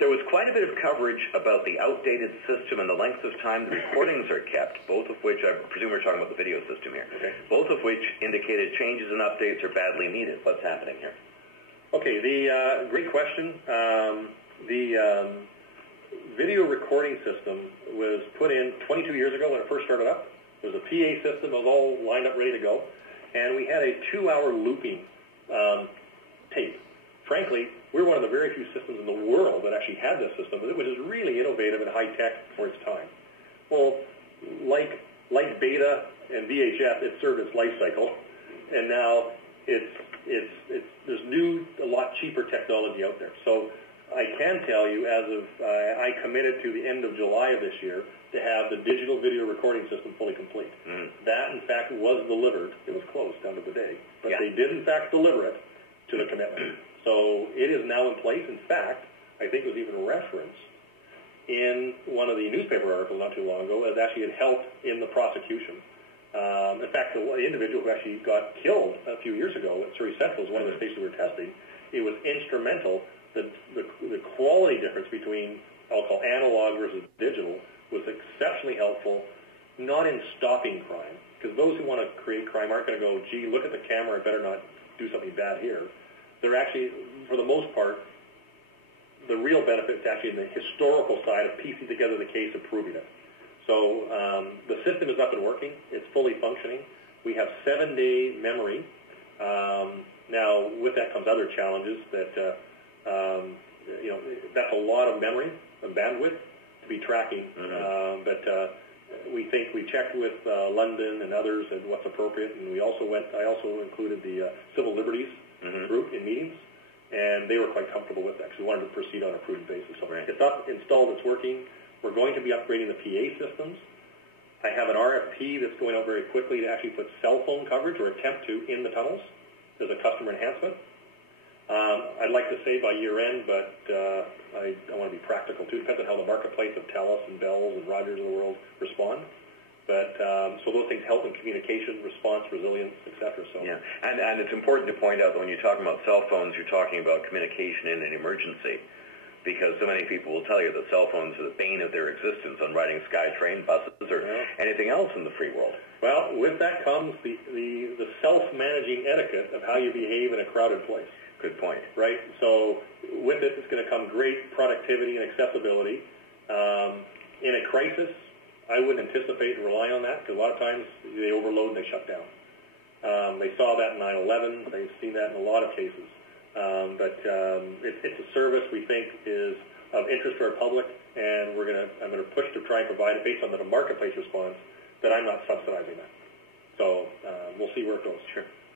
There was quite a bit of coverage about the outdated system and the length of time the recordings are kept, both of which, I presume we're talking about the video system here, both of which indicated changes and updates are badly needed. What's happening here? Okay, great question. The video recording system was put in 22 years ago when it first started up. It was a PA system. It was all lined up, ready to go. And we had a 2-hour looping tape. Frankly, we're one of the very few systems in the world that actually had this system, which is really innovative and high-tech for its time. Well, like Beta and VHF, it served its life cycle, and now there's new, a lot cheaper technology out there. So I can tell you, as of I committed to the end of July of this year to have the digital video recording system fully complete. That, in fact, was delivered. It was close down to the day, but they did, in fact, deliver it to the commitment. So it is now in place. In fact, I think it was even referenced in one of the newspaper articles not too long ago as actually it helped in the prosecution. In fact, the individual who actually got killed a few years ago at Surrey Central is one of the stations we were testing. It was instrumental. The quality difference between, I'll call analog versus digital, was exceptionally helpful, not in stopping crime, because those who want to create crime aren't going to go, gee, look at the camera, I better not do something bad here. They're actually, for the most part, the real benefit is actually in the historical side of piecing together the case and proving it. So the system is up and working. It's fully functioning. We have 7-day memory. Now, with that comes other challenges that, that's a lot of memory and bandwidth to be tracking. But we checked with London and others and what's appropriate, and I also included the civil liberties group in meetings, and they were quite comfortable with that because we wanted to proceed on a prudent basis. So it's up, installed, it's working. We're going to be upgrading the PA systems. I have an RFP that's going out very quickly to actually put cell phone coverage, or attempt to, in the tunnels as a customer enhancement. I'd like to say by year end, but I want to be practical too. It depends on how the marketplace of TELUS and Bell's and Rogers of the world respond. But so those things help in communication, response, resilience, etc. So yeah, and it's important to point out that when you're talking about cell phones, you're talking about communication in an emergency, because so many people will tell you that cell phones are the bane of their existence on riding SkyTrain, buses, or anything else in the free world. Well, with that comes the self-managing etiquette of how you behave in a crowded place. Good point. Right? So with it, it's going to come great productivity and accessibility. In a crisis, I wouldn't anticipate and rely on that, because a lot of times they overload and they shut down. They saw that in 9/11. They've seen that in a lot of cases. But it's a service we think is of interest to our public, and I'm going to push to try and provide it based on the marketplace response, that I'm not subsidizing that. So we'll see where it goes. Sure.